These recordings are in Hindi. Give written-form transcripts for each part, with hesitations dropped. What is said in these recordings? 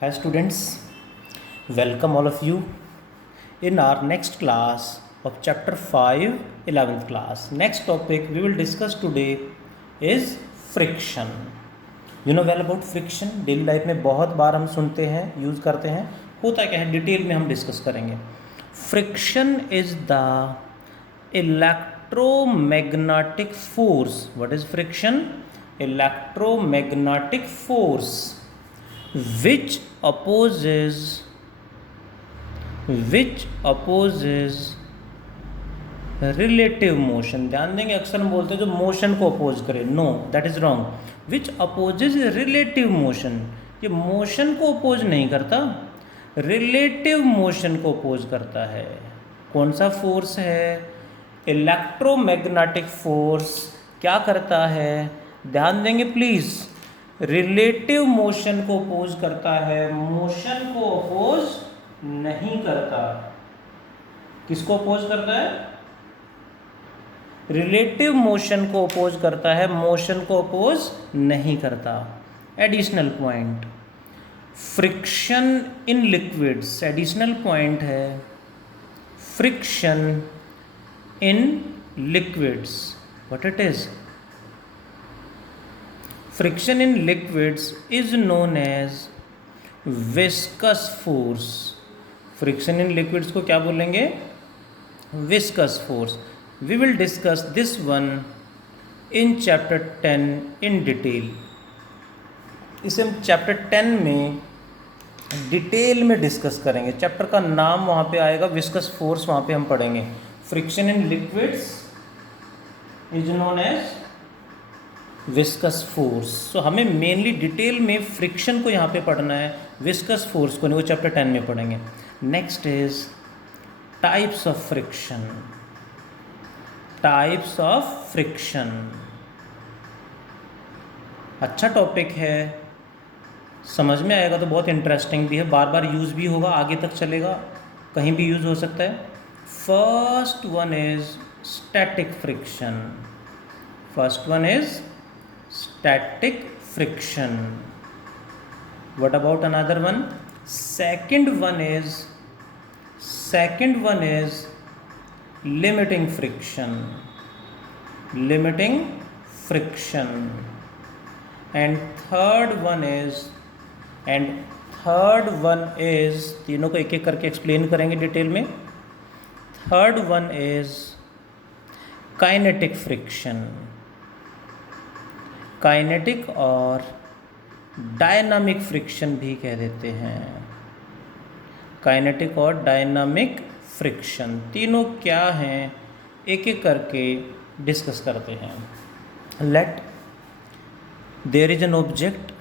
Hi students, welcome all of you in our next class of chapter 5, 11th class. Next topic we will discuss today is friction. You know well about friction, daily life में बहुत बार हम सुनते हैं, यूज़ करते हैं. होता क्या है डिटेल में हम डिस्कस करेंगे. Friction is the electromagnetic force. What is friction? Electromagnetic force which opposes relative motion. ध्यान देंगे अक्सर हम बोलते हैं जो मोशन को अपोज करे. No, that is wrong. Which opposes relative motion. ये मोशन को अपोज नहीं करता, रिलेटिव मोशन को अपोज करता है. कौन सा फोर्स है? Electromagnetic force. क्या करता है? ध्यान देंगे प्लीज. रिलेटिव मोशन को अपोज करता है, मोशन को अपोज नहीं करता. किसको अपोज करता है? रिलेटिव मोशन को अपोज करता है, मोशन को अपोज नहीं करता. Additional point, friction in liquids. Additional point है friction in liquids. What it is? Friction in liquids is known as viscous force. Friction in liquids को क्या बोलेंगे? Viscous force. We will discuss this one in chapter 10 in detail. इसे हम chapter 10 में डिटेल में डिस्कस करेंगे. चैप्टर का नाम वहाँ पे आएगा, विस्कस फोर्स वहाँ पे हम पढ़ेंगे. Friction in liquids is known as viscous force. So हमें मेनली डिटेल में फ्रिक्शन को यहाँ पे पढ़ना है, विस्कस फोर्स को नहीं. वो चैप्टर 10 में पढ़ेंगे. Next is types of friction. Types of friction अच्छा टॉपिक है, समझ में आएगा तो बहुत इंटरेस्टिंग भी है, बार बार यूज़ भी होगा, आगे तक चलेगा, कहीं भी यूज़ हो सकता है. First one is static friction. First one is static friction. What about another one? Second one is limiting friction. Limiting friction. And third one is तीनों को एक एक करके एक्सप्लेन करेंगे डिटेल में. Third one is kinetic friction. Kinetic और डायनामिक फ्रिक्शन भी कह देते हैं. काइनेटिक और डायनामिक फ्रिक्शन तीनों क्या हैं, एक एक करके डिस्कस करते हैं. Let there is an object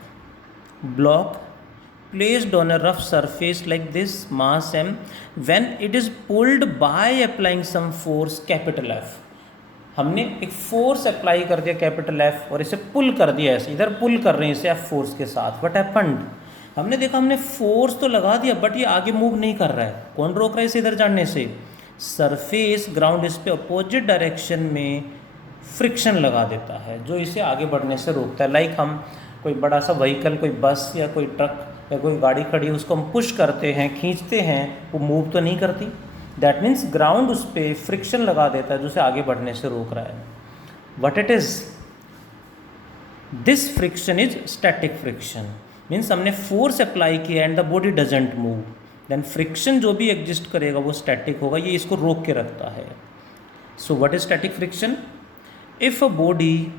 block placed on a rough surface like this, mass m, when it is pulled by applying some force capital F. हमने एक फोर्स अप्लाई कर दिया कैपिटल एफ और इसे पुल कर दिया. ऐसे इधर पुल कर रहे हैं इसे एफ फोर्स के साथ. What happened? हमने देखा हमने फोर्स तो लगा दिया बट ये आगे मूव नहीं कर रहा है. कौन रोक रहा है इसे इधर जाने से? सरफेस, ग्राउंड इस पे अपोजिट डायरेक्शन में फ्रिक्शन लगा देता है जो इसे आगे बढ़ने से रोकता है. लाइक हम कोई बड़ा सा व्हीकल, कोई बस या कोई ट्रक या कोई गाड़ी खड़ी है, उसको हम पुश करते हैं, खींचते हैं, वो मूव तो नहीं करती. दैट मीन्स ग्राउंड उस पर फ्रिक्शन लगा देता है जो उसे आगे बढ़ने से रोक रहा है. What it is? This friction is static friction. Means हमने फोर्स अप्लाई किया and the body doesn't move, then friction जो भी एग्जिस्ट करेगा वो स्टैटिक होगा, ये इसको रोक के रखता है. So what is static friction? If a body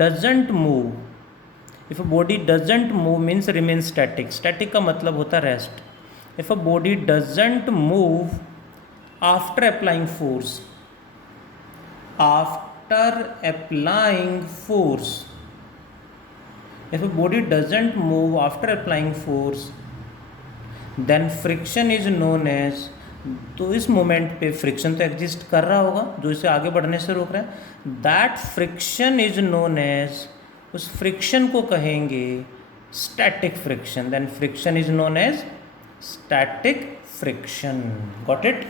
doesn't move, if a body doesn't move means remain static. Static का मतलब होता है rest. If a body doesn't move after applying force, if a body doesn't move after applying force, then friction is known as, तो इस मोमेंट पे फ्रिक्शन तो एग्जिस्ट कर रहा होगा जो इसे आगे बढ़ने से रोक रहा है. That friction is known as, उस फ्रिक्शन को कहेंगे static friction. Then friction is known as static friction. Got it?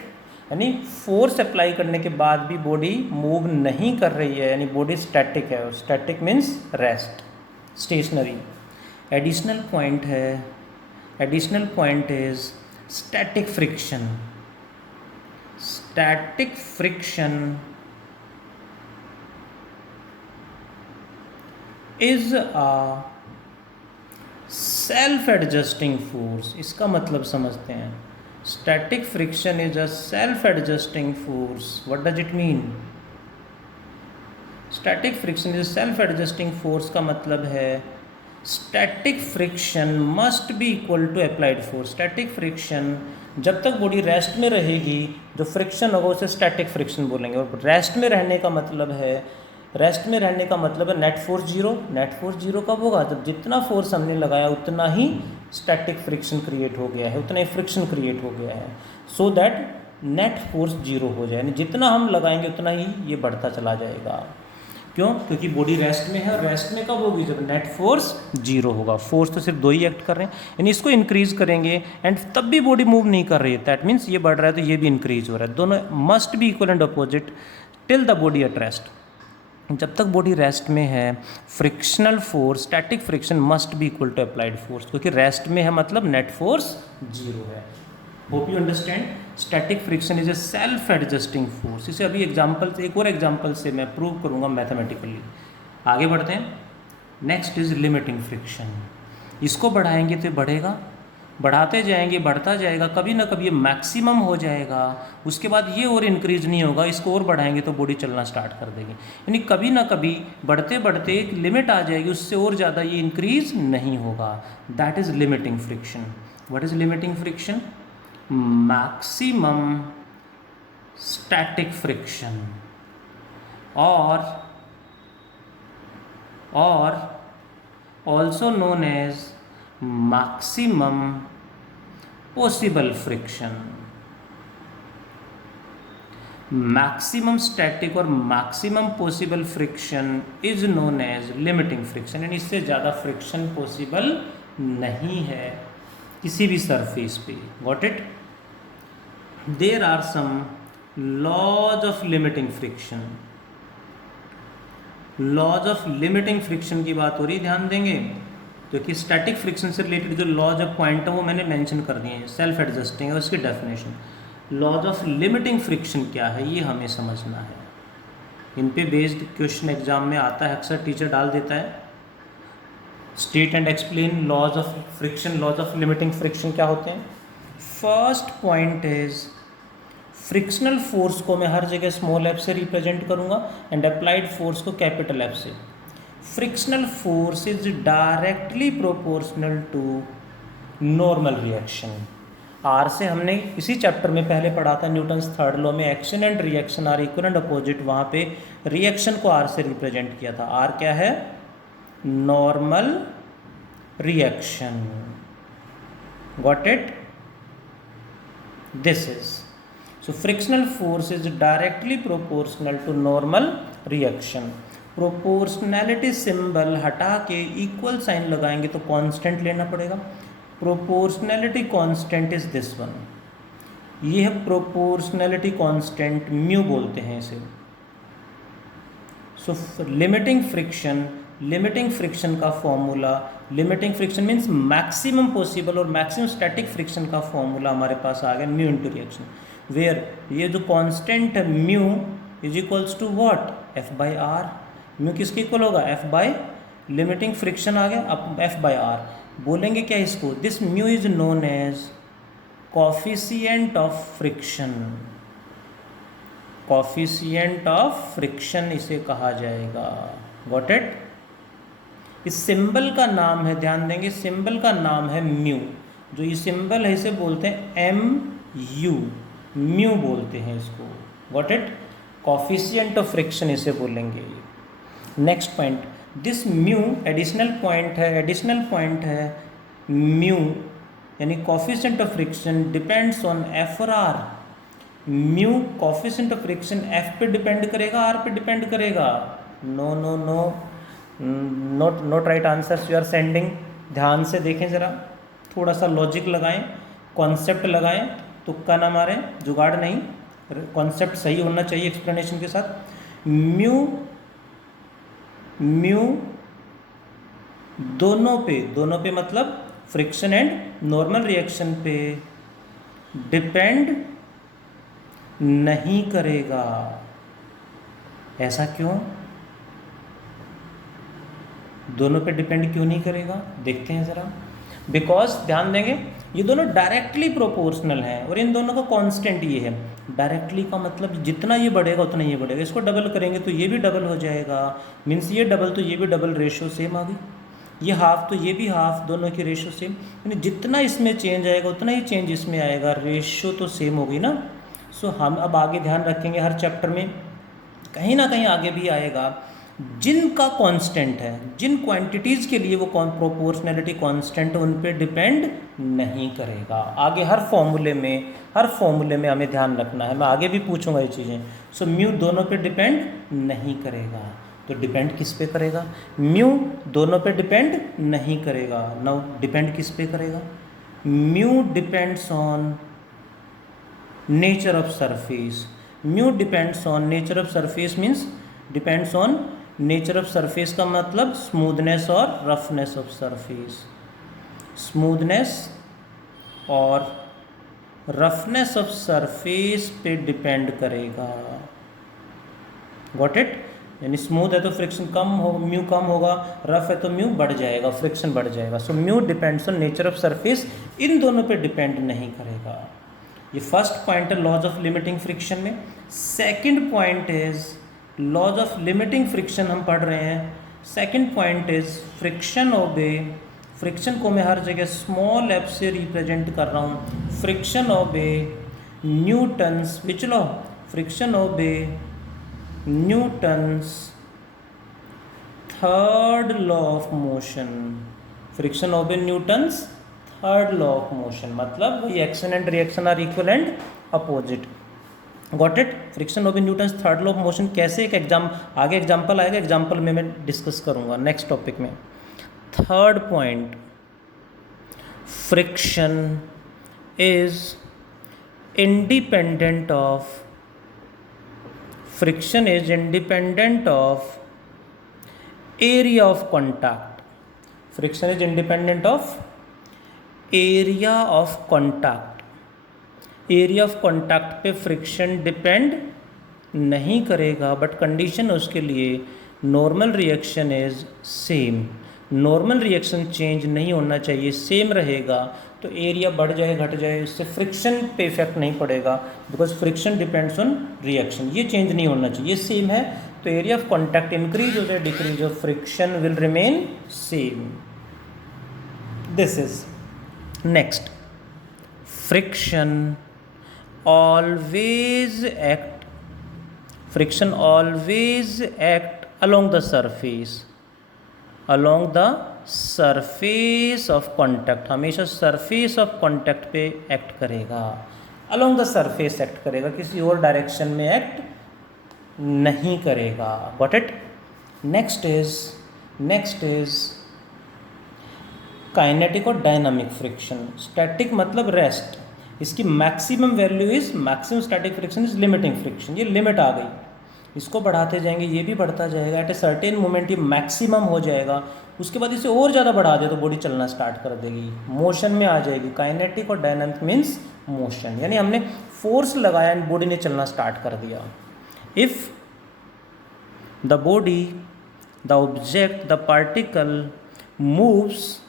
यानी फोर्स अप्लाई करने के बाद भी बॉडी मूव नहीं कर रही है, यानी बॉडी स्टैटिक है. Static means rest, stationary. Additional point है, additional point is static friction. Static friction is a self adjusting force. इसका मतलब समझते हैं, static friction is a self adjusting force. What does it mean? Static friction is self adjusting force का मतलब है static friction must be equal to applied force. Static friction, जब तक बॉडी रेस्ट में रहेगी जो फ्रिक्शन होगा उसे स्टैटिक फ्रिक्शन बोलेंगे। और रेस्ट में रहने का मतलब है, रेस्ट में रहने का मतलब है net force zero. Net force zero कब होगा? जब जितना फोर्स हमने लगाया उतना ही स्टैटिक फ्रिक्शन क्रिएट हो गया है, उतना ही फ्रिक्शन क्रिएट हो गया है, so that net force zero हो जाए। यानी जितना हम लगाएंगे उतना ही ये बढ़ता चला जाएगा। क्यों? क्योंकि बॉडी रेस्ट में है, और रेस्ट में कब होगी? जब नेट फोर्स जीरो होगा। फोर्स तो सिर्फ दो ही एक्ट कर रहे हैं, यानी इसको इंक्रीज करेंगे एंड तब भी बॉडी मूव नहीं कर रही है, दैट मीन्स ये बढ़ रहा है तो ये भी इंक्रीज हो रहा है। दोनों must be equal and opposite till the body at rest. जब तक बॉडी रेस्ट में है frictional force, static friction must be equal to applied force, क्योंकि रेस्ट में है मतलब नेट फोर्स जीरो है। Hope you understand. Static friction is a self adjusting force. इसे अभी एग्जांपल, एक और एग्जांपल से मैं प्रूव करूंगा मैथमेटिकली। आगे बढ़ते हैं। Next is limiting friction. इसको बढ़ाएंगे तो बढ़ेगा, बढ़ाते जाएंगे बढ़ता जाएगा, कभी ना कभी ये मैक्सिमम हो जाएगा, उसके बाद ये और इंक्रीज नहीं होगा, इसको और बढ़ाएंगे तो बॉडी चलना स्टार्ट कर देगी। यानी कभी ना कभी बढ़ते बढ़ते एक लिमिट आ जाएगी, उससे और ज़्यादा ये इंक्रीज नहीं होगा। That is limiting friction. What is limiting friction? Maximum static friction और also known as maximum possible friction. Maximum static और maximum possible friction is known as limiting friction. यानी इससे ज़्यादा फ्रिक्शन पॉसिबल नहीं है किसी भी सरफेस पे। Got it? There are some laws of limiting friction. Laws of limiting friction की बात हो रही, ध्यान देंगे, क्योंकि स्टैटिक फ्रिक्शन से रिलेटेड जो लॉज ऑफ पॉइंट है वो मैंने मेंशन कर दिए हैं, सेल्फ एडजस्टिंग है उसकी definition. Laws of limiting friction क्या है ये हमें समझना है। इन पे बेस्ड क्वेश्चन एग्जाम में आता है, अक्सर टीचर डाल देता है, state and explain laws of friction, laws of limiting friction क्या होते हैं। First point is frictional force को मैं हर जगह स्मॉल एफ से रिप्रेजेंट करूंगा एंड अप्लाइड फोर्स को कैपिटल एफ से। Frictional force is directly proportional to normal reaction. R से हमने इसी चैप्टर में पहले पढ़ा था, न्यूटन्स थर्ड लॉ में action and reaction are equal and opposite, वहाँ पे रिएक्शन को आर से रिप्रेजेंट किया था। आर क्या है? Normal reaction. Got it? This is so frictional force is directly proportional to normal reaction. Proportionality symbol हटा के इक्वल साइन लगाएंगे तो कांस्टेंट लेना पड़ेगा। Proportionality constant is this one. ये है प्रोपोर्शनैलिटी कांस्टेंट, म्यू बोलते हैं इसे। So limiting friction, limiting friction का formula, limiting friction means maximum possible और मैक्सिमम स्टैटिक फ्रिक्शन का फॉर्मूला हमारे पास आ गया, म्यू इंटू रिएक्शन, वेयर ये जो कांस्टेंट है mu is equals to what? F by R. Mu किसके इक्वल होगा? एफ बाई लिमिटिंग फ्रिक्शन आ गया, अब एफ बाई आर बोलेंगे क्या इसको? This mu is known as coefficient of friction. Coefficient of friction इसे कहा जाएगा। Got it? इस सिंबल का नाम है, ध्यान देंगे, सिंबल का नाम है म्यू। जो ये सिंबल है इसे बोलते हैं एम यू, म्यू बोलते हैं इसको। Got it? Coefficient of friction इसे बोलेंगे। Next point, this mu additional point है, एडिशनल पॉइंट है म्यू यानी coefficient of friction depends on F और R. Mu coefficient of friction F पे डिपेंड करेगा, आर पे डिपेंड करेगा? No no no, not right answers you are sending. ध्यान से देखें ज़रा, थोड़ा सा लॉजिक लगाएं, कॉन्सेप्ट लगाएं, तुक्का ना मारें, जुगाड़ नहीं, कॉन्सेप्ट सही होना चाहिए एक्सप्लेनेशन के साथ। म्यू दोनों पे मतलब फ्रिक्शन एंड नॉर्मल रिएक्शन पे डिपेंड नहीं करेगा। ऐसा क्यों? दोनों पे डिपेंड क्यों नहीं करेगा, देखते हैं ज़रा। बिकॉज ध्यान देंगे ये दोनों डायरेक्टली प्रोपोर्शनल हैं और इन दोनों का कांस्टेंट ये है। डायरेक्टली का मतलब जितना ये बढ़ेगा उतना ये बढ़ेगा, इसको डबल करेंगे तो ये भी डबल हो जाएगा, मीन्स ये डबल तो ये भी डबल, रेशो सेम आ गई। ये हाफ तो ये भी हाफ, दोनों की रेशो सेम, यानी जितना इसमें चेंज आएगा उतना ही चेंज इसमें आएगा, रेशो तो सेम हो गई ना। सो हम अब आगे ध्यान रखेंगे हर चैप्टर में कहीं ना कहीं आगे भी आएगा जिनका कांस्टेंट है, जिन क्वांटिटीज़ के लिए वो प्रोपोर्शनैलिटी कांस्टेंट उन पे डिपेंड नहीं करेगा। आगे हर फॉर्मूले में हमें ध्यान रखना है, मैं आगे भी पूछूंगा ये चीज़ें। सो म्यू दोनों पे डिपेंड नहीं करेगा, तो डिपेंड किस पे करेगा? म्यू दोनों पे डिपेंड नहीं करेगा। नाउ डिपेंड किस पे करेगा? Mu depends on nature of surface. Mu depends on nature of surface means depends on nature of surface का मतलब स्मूथनेस और रफनेस ऑफ सरफेस। स्मूथनेस और रफनेस ऑफ सरफेस पे डिपेंड करेगा। Got it? यानी स्मूथ है तो फ्रिक्शन कम हो, म्यू कम होगा, रफ है तो म्यू बढ़ जाएगा, फ्रिक्शन बढ़ जाएगा। So mu depends on nature of surface, इन दोनों पे डिपेंड नहीं करेगा। ये फर्स्ट पॉइंट है लॉज ऑफ लिमिटिंग फ्रिक्शन में। Second point is laws of limiting friction हम पढ़ रहे हैं। Second point is friction obey, friction को मैं हर जगह स्मॉल एफ से रिप्रेजेंट कर रहा हूँ। Friction obey Newton's which law? Friction obey Newton's third law of motion. Friction obey Newton's third law of motion, मतलब action and reaction are equal and opposite. Got it? Friction obey Newton's third law of motion कैसे? एक आगे एग्जाम्पल आएगा, एग्जाम्पल में मैं डिस्कस करूंगा नेक्स्ट टॉपिक में। Third point, friction is independent of area of contact. Friction is independent of area of contact. area of contact पे फ्रिक्शन डिपेंड नहीं करेगा, बट कंडीशन उसके लिए normal reaction is same. Normal reaction change नहीं होना चाहिए, सेम रहेगा, तो एरिया बढ़ जाए घट जाए इससे फ्रिक्शन पे इफेक्ट नहीं पड़ेगा, because friction depends on reaction. ये चेंज नहीं होना चाहिए, ये सेम है, तो एरिया ऑफ कॉन्टैक्ट इंक्रीज हो जाए डिक्रीज हो, friction will remain same. This is next, friction always act along the surface of contact। हमेशा surface of contact पे एक्ट करेगा, along the surface एक्ट करेगा, किसी और डायरेक्शन में एक्ट नहीं करेगा। Got it? Next is kinetic और डायनामिक फ्रिक्शन। स्टैटिक मतलब रेस्ट, इसकी maximum value is maximum static friction is limiting friction. ये लिमिट आ गई, इसको बढ़ाते जाएंगे ये भी बढ़ता जाएगा, एट ए सर्टेन मोमेंट ये मैक्सिमम हो जाएगा, उसके बाद इसे और ज़्यादा बढ़ा दे तो बॉडी चलना स्टार्ट कर देगी, मोशन में आ जाएगी। काइनेटिक और डायनामिक मीन्स मोशन, यानी हमने फोर्स लगाया एंड बॉडी ने चलना स्टार्ट कर दिया। If the body, the object, the particle moves,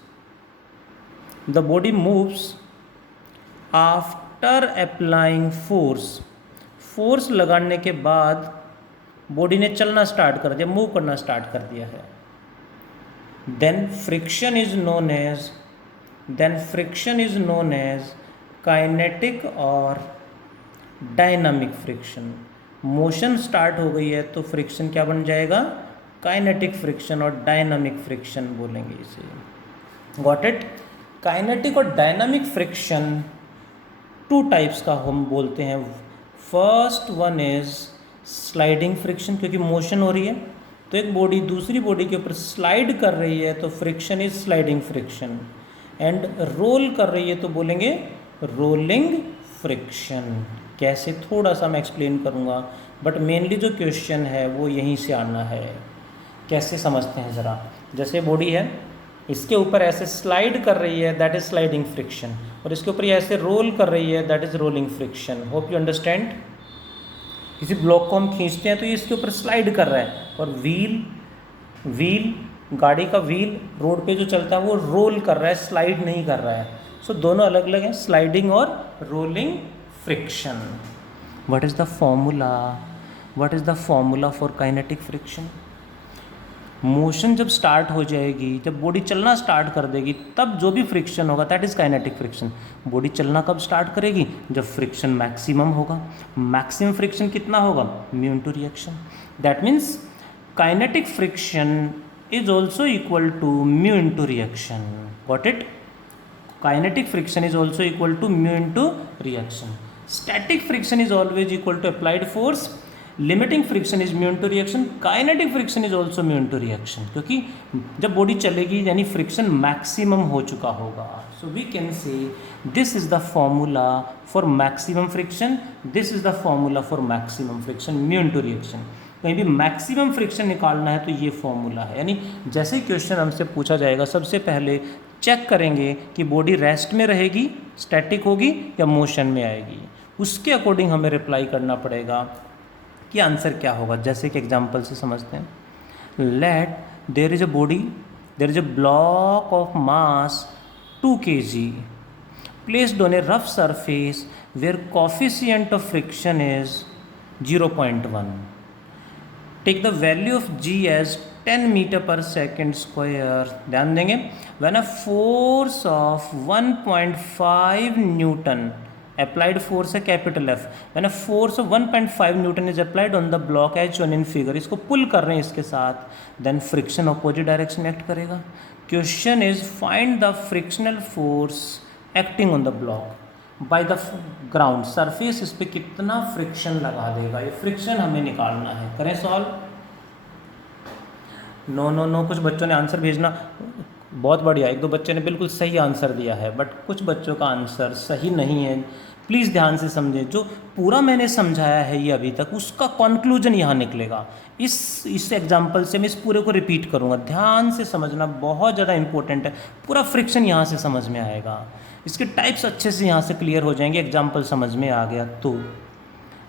the body moves after applying force लगाने के बाद बॉडी ने चलना स्टार्ट कर दिया, मूव करना स्टार्ट कर दिया है, then friction is known as kinetic और डायनामिक फ्रिक्शन। मोशन स्टार्ट हो गई है तो फ्रिक्शन क्या बन जाएगा? काइनेटिक फ्रिक्शन और डायनामिक फ्रिक्शन बोलेंगे इसे। Got it? काइनेटिक और डायनामिक फ्रिक्शन टू टाइप्स का हम बोलते हैं। First one is sliding friction, क्योंकि मोशन हो रही है तो एक बॉडी दूसरी बॉडी के ऊपर स्लाइड कर रही है तो friction is sliding friction, and roll कर रही है तो बोलेंगे रोलिंग फ्रिक्शन। कैसे थोड़ा सा मैं एक्सप्लेन करूँगा, बट मेनली जो क्वेश्चन है वो यहीं से आना है। कैसे समझते हैं ज़रा। जैसे बॉडी है, इसके ऊपर ऐसे स्लाइड कर रही है, दैट इज स्लाइडिंग फ्रिक्शन, और इसके ऊपर ये ऐसे रोल कर रही है, that is rolling friction. Hope you understand. किसी ब्लॉक को हम खींचते हैं तो ये इसके ऊपर स्लाइड कर रहा है, और व्हील गाड़ी का व्हील रोड पे जो चलता है वो रोल कर रहा है, स्लाइड नहीं कर रहा है। सो दोनों अलग अलग हैं, स्लाइडिंग और rolling friction. What is the formula for kinetic friction? Motion जब स्टार्ट हो जाएगी, जब बॉडी चलना स्टार्ट कर देगी, तब जो भी फ्रिक्शन होगा that is kinetic friction. Body चलना कब स्टार्ट करेगी? जब फ्रिक्शन मैक्सिमम होगा। मैक्सिमम फ्रिक्शन कितना होगा? Mu into reaction. That means kinetic friction is also equal to mu into reaction. Got it? Kinetic friction is also equal to mu into reaction. Static friction is always equal to applied force. Limiting friction is mu into reaction. Kinetic friction is also mu into reaction. क्योंकि जब बॉडी चलेगी यानी फ्रिक्शन मैक्सिमम हो चुका होगा. So we can say this is the formula for maximum friction. This is the formula for maximum friction. Mu into reaction. कहीं भी मैक्सिमम फ्रिक्शन निकालना है तो ये फॉर्मूला है। यानी जैसे क्वेश्चन हमसे पूछा जाएगा, सबसे पहले चेक करेंगे कि बॉडी रेस्ट में रहेगी, स्टैटिक होगी या मोशन में आएगी। उसके अकॉर्डिंग हमें रिप्लाई करना पड़ेगा कि आंसर क्या होगा। जैसे कि एग्जांपल से समझते हैं। Let there is a body, there is a block of mass 2 kg placed on a rough surface where coefficient of friction is 0.1. Take the value of g as 10 metre पर सेकेंड स्क्वायर। ध्यान देंगे, when a force of 1.5 newton, applied force है capital F, when a force of 1.5 newton is applied on the block as shown in figure, इसको पुल कर रहे हैं इसके साथ, then friction opposite direction act करेगा। Question is find the frictional force acting on the block by the ground surface. इस पर कितना फ्रिक्शन लगा देगा, ये फ्रिक्शन हमें निकालना है। करें सॉल्व। नो, कुछ बच्चों ने आंसर भेजना बहुत बढ़िया, 1-2 बच्चे ने बिल्कुल सही आंसर दिया है, बट कुछ बच्चों का आंसर सही नहीं है। प्लीज़ ध्यान से समझें, जो पूरा मैंने समझाया है ये अभी तक, उसका कंक्लूजन यहाँ निकलेगा। इस एग्जांपल से मैं इस पूरे को रिपीट करूँगा, ध्यान से समझना, बहुत ज़्यादा इंपॉर्टेंट है। पूरा फ्रिक्शन यहाँ से समझ में आएगा, इसके टाइप्स अच्छे से यहाँ से क्लियर हो जाएंगे, एग्जाम्पल समझ में आ गया तो।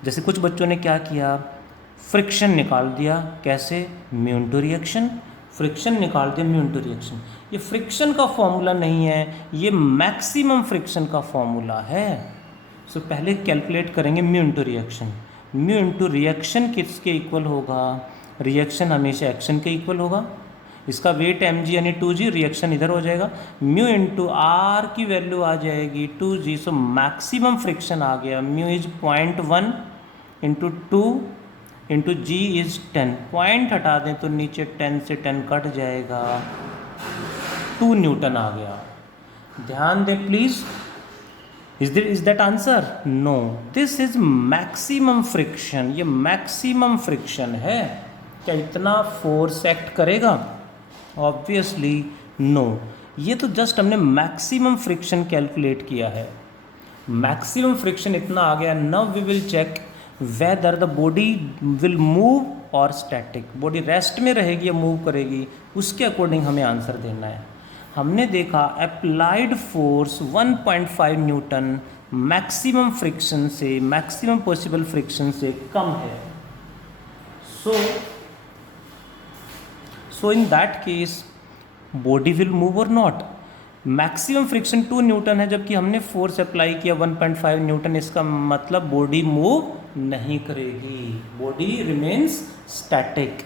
जैसे कुछ बच्चों ने क्या किया, फ्रिक्शन निकाल दिया, कैसे? Mu into reaction. फ्रिक्शन निकाल दिया म्यू इनटू रिएक्शन। ये फ्रिक्शन का फॉर्मूला नहीं है, ये मैक्सिमम फ्रिक्शन का फॉर्मूला है। सो पहले कैलकुलेट करेंगे mu into reaction. Mu into reaction किसके इक्वल होगा? रिएक्शन हमेशा एक्शन के इक्वल होगा। इसका वेट mg यानी 2g, रिएक्शन इधर हो जाएगा। म्यू इंटू आर की वैल्यू आ जाएगी 2g। सो मैक्सिमम फ्रिक्शन आ गया, mu is 0.1 into 2 into g is 10। Point हटा दें तो नीचे 10 से 10 कट जाएगा, 2 न्यूटन आ गया। ध्यान दें please, is that answer? No, this is maximum friction. ये मैक्सिमम फ्रिक्शन है। क्या इतना फोर्स एक्ट करेगा? Obviously no. ये तो जस्ट हमने मैक्सिमम फ्रिक्शन कैलकुलेट किया है। मैक्सिमम फ्रिक्शन इतना आ गया। Now we will check whether the body will move और स्टैटिक, बॉडी रेस्ट में रहेगी या मूव करेगी, उसके अकॉर्डिंग हमें आंसर देना है। हमने देखा applied force 1.5 newton maximum friction से, मैक्सिमम पॉसिबल फ्रिक्शन से कम है। So in that case body will move और नॉट। मैक्सिमम फ्रिक्शन 2 न्यूटन है, जबकि हमने फोर्स अप्लाई किया 1.5 न्यूटन, इसका मतलब बॉडी मूव नहीं करेगी, body remains static,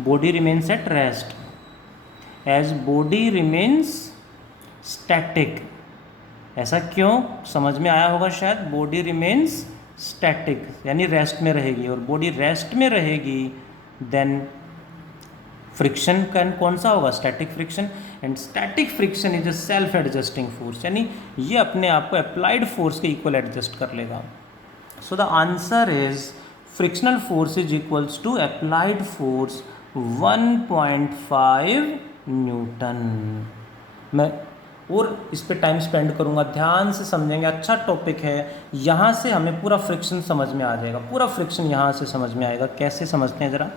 body remains at rest. As body remains static, ऐसा क्यों? समझ में आया होगा शायद। बॉडी रिमेन्स स्टैटिक यानी रेस्ट में रहेगी, और बॉडी रेस्ट में रहेगी देन फ्रिक्शन कौन सा होगा? Static friction. And static friction is a self adjusting force, यानी ये अपने आप को अप्लाइड फोर्स के इक्वल एडजस्ट कर लेगा। So the answer is frictional force is equals to applied force 1.5 newton. मैं और इस पे टाइम स्पेंड करूँगा, ध्यान से समझेंगे, अच्छा टॉपिक है। यहाँ से हमें पूरा फ्रिक्शन समझ में आ जाएगा, पूरा फ्रिक्शन यहाँ से समझ में आएगा। कैसे समझते हैं ज़रा।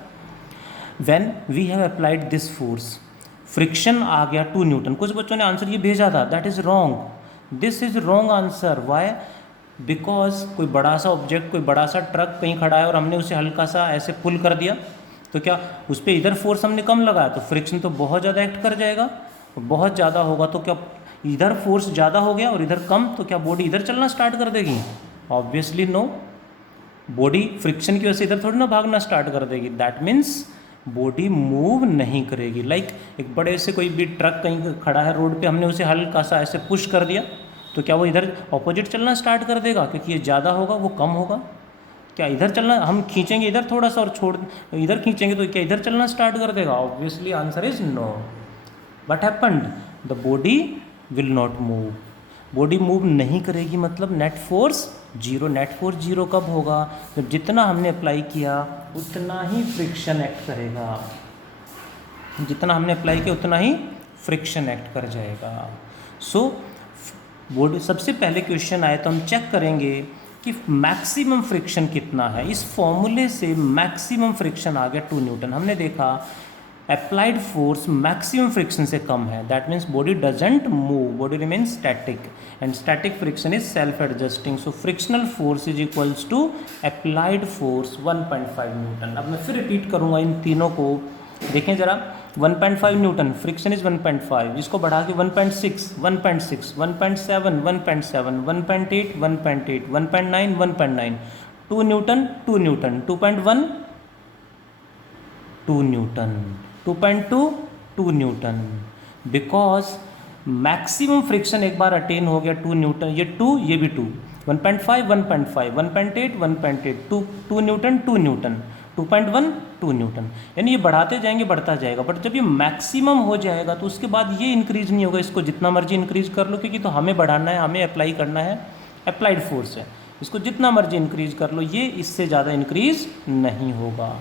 When we have applied this force, friction आ गया 2 न्यूटन। कुछ बच्चों ने आंसर ये भेजा था, that is wrong, this is wrong answer. Why? Because कोई बड़ा सा ऑब्जेक्ट, कोई बड़ा सा ट्रक कहीं खड़ा है और हमने उसे हल्का सा ऐसे पुल कर दिया, तो क्या उस पर इधर फोर्स हमने कम लगाया तो फ्रिक्शन तो बहुत ज़्यादा एक्ट कर जाएगा, बहुत ज़्यादा होगा तो क्या इधर फोर्स ज़्यादा हो गया और इधर कम, तो क्या बॉडी इधर चलना स्टार्ट कर देगी? ऑब्वियसली नो, बॉडी फ्रिक्शन की वजह से इधर थोड़ी ना भागना स्टार्ट कर देगी। दैट मीन्स बॉडी मूव नहीं करेगी। लाइक एक बड़े से कोई भी ट्रक कहीं खड़ा है रोड पे, हमने उसे हल्का सा ऐसे पुश कर दिया, तो क्या वो इधर ऑपोजिट चलना स्टार्ट कर देगा? क्योंकि ये ज़्यादा होगा, वो कम होगा। क्या इधर चलना, हम खींचेंगे इधर थोड़ा सा और छोड़ इधर खींचेंगे तो क्या इधर चलना स्टार्ट कर देगा? Obviously answer is no. What happened? The body will not move. Body move नहीं करेगी मतलब net force zero. Net force zero कब होगा? जब जितना हमने अप्लाई किया उतना ही फ्रिक्शन एक्ट करेगा, जितना हमने अप्लाई किया उतना ही फ्रिक्शन एक्ट कर जाएगा। सो बॉडी, सबसे पहले क्वेश्चन आए तो हम चेक करेंगे कि मैक्सिमम फ्रिक्शन कितना है। इस फॉर्मूले से मैक्सिमम फ्रिक्शन आ गया 2 न्यूटन। हमने देखा अप्लाइड फोर्स मैक्सिमम फ्रिक्शन से कम है, that means body doesn't move, body remains static, and static friction is self adjusting. So frictional force is equals to applied force 1.5 newton. अब मैं फिर रिपीट करूँगा इन तीनों को, देखें ज़रा। 1.5 न्यूटन, फ्रिक्शन इज 1.5, इसको बढ़ा के 1.6, 1.6, 1.7, 1.7, 1.8, 1.8, 1.9, 1.9, 2 Newton, 2 Newton, 2.1, 2 Newton, 2.2, 2 Newton. Because maximum friction एक बार अटेन हो गया 2 न्यूटन, ये 2, ये भी 2, 1.5, 1.5, 1.8, 1.8, 2 न्यूटन, 2 न्यूटन, 2.1, 2 न्यूटन। यानी ये बढ़ाते जाएंगे, बढ़ता जाएगा। बट जब ये मैक्सिमम हो जाएगा तो उसके बाद ये इंक्रीज नहीं होगा, इसको जितना मर्जी इंक्रीज कर लो, क्योंकि तो हमें बढ़ाना है, हमें अप्लाई करना है, अप्लाइड फोर्स है, इसको जितना मर्जी इंक्रीज कर लो, ये इससे ज़्यादा इंक्रीज नहीं होगा।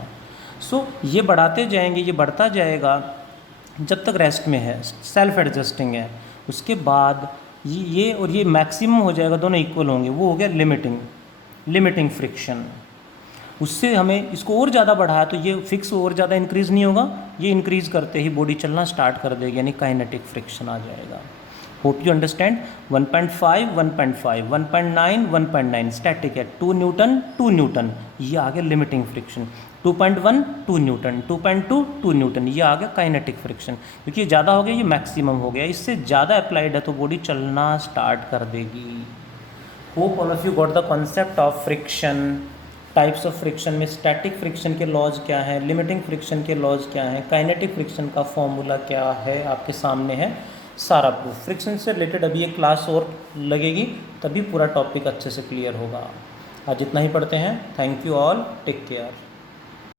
सो ये बढ़ाते जाएंगे, ये बढ़ता जाएगा जब तक रेस्ट में है, सेल्फ एडजस्टिंग है। उसके बाद ये और ये मैक्सिमम हो जाएगा, दोनों इक्वल होंगे, वो हो गया लिमिटिंग फ्रिक्शन। उससे हमें इसको और ज़्यादा बढ़ाया तो ये फिक्स और ज़्यादा इंक्रीज़ नहीं होगा, ये इंक्रीज़ करते ही बॉडी चलना स्टार्ट कर देगी, यानी काइनेटिक फ्रिक्शन आ जाएगा। Hope you understand. 1.5, 1.5, 1.9, 1.9 स्टैटिक है, 2 न्यूटन, 2 न्यूटन, ये आ गया लिमिटिंग फ्रिक्शन। 2.1, 2 न्यूटन, 2.2, 2 न्यूटन, ये आ गया काइनेटिक फ्रिक्शन। क्योंकि ये ज़्यादा हो गया, ये मैक्सिमम हो गया, इससे ज़्यादा अप्लाइड है तो बॉडी चलना स्टार्ट कर देगी। Hope all of you got the concept of friction. Types of friction में स्टैटिक फ्रिक्शन के लॉज क्या हैं, लिमिटिंग फ्रिक्शन के लॉज क्या हैं, काइनेटिक फ्रिक्शन का फॉर्मूला क्या है, आपके सामने है सारा प्रूफ। फ्रिक्शन से रिलेटेड अभी एक क्लास और लगेगी, तभी पूरा टॉपिक अच्छे से क्लियर होगा। आज इतना ही पढ़ते हैं। Thank you all, take care.